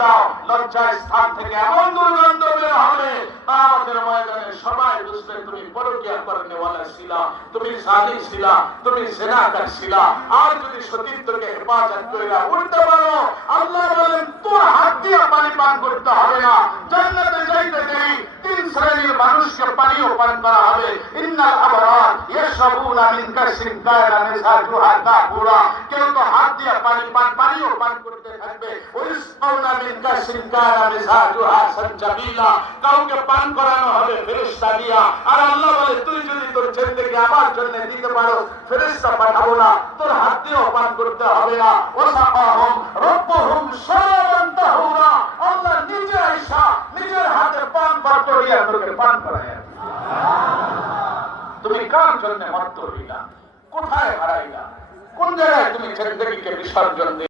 দাও, লজ্জা স্থান থেকে এমন দুর্গন্ধ বের হবে কিয়ামতের ময়দানে সবাই বুঝবে তুমি পরকিয়া করনেওয়ালা ছিলা, তুমি জানি ছিলা, তুমি জিনাকার ছিলা। আর যদি সতীত্বকে হেফাজত কইরা উঠতে পারো, আল্লাহ বলেন তোর হাত দিয়ে পানি পান করতে হবে না, জান্নাতে যাইতে দেরি তিন শ্রেণীর মানুষকে পানিও পান করা হবে। ইন্নাল আবরার ইয়াশরাবুনা মিন কাসিন কানা মিজাজুহা কাফুরা, কেউ তো হাত দিয়ে পানিও পান করতে থাকবে। ওয়াইসকাউনা মিন কাসিন কানা মিজাজুহা সানজাবিলা, কাউকে পান করানো হবে ফেরেশতা দিয়া। আর আল্লাহ বলে তুই যদি তোর জিন্দেগি আমার জন্য দিতে পারো, ফেরেশতা পাঠাবো না, তোর হাত দিয়েও পান করতে হবে না। ওয়াসাকাহুম রাব্বুহুম শারাবান তাহুরা, আল্লাহ নিজে আইসা নিজের হাতে পান করিয়া তোকে পান করায়। তুমি কার জন্য মত হইলা, কোথায় হারাইলা, কোন জায়গায় তুমি জিন্দেগিকে বিসর্জন দিলা?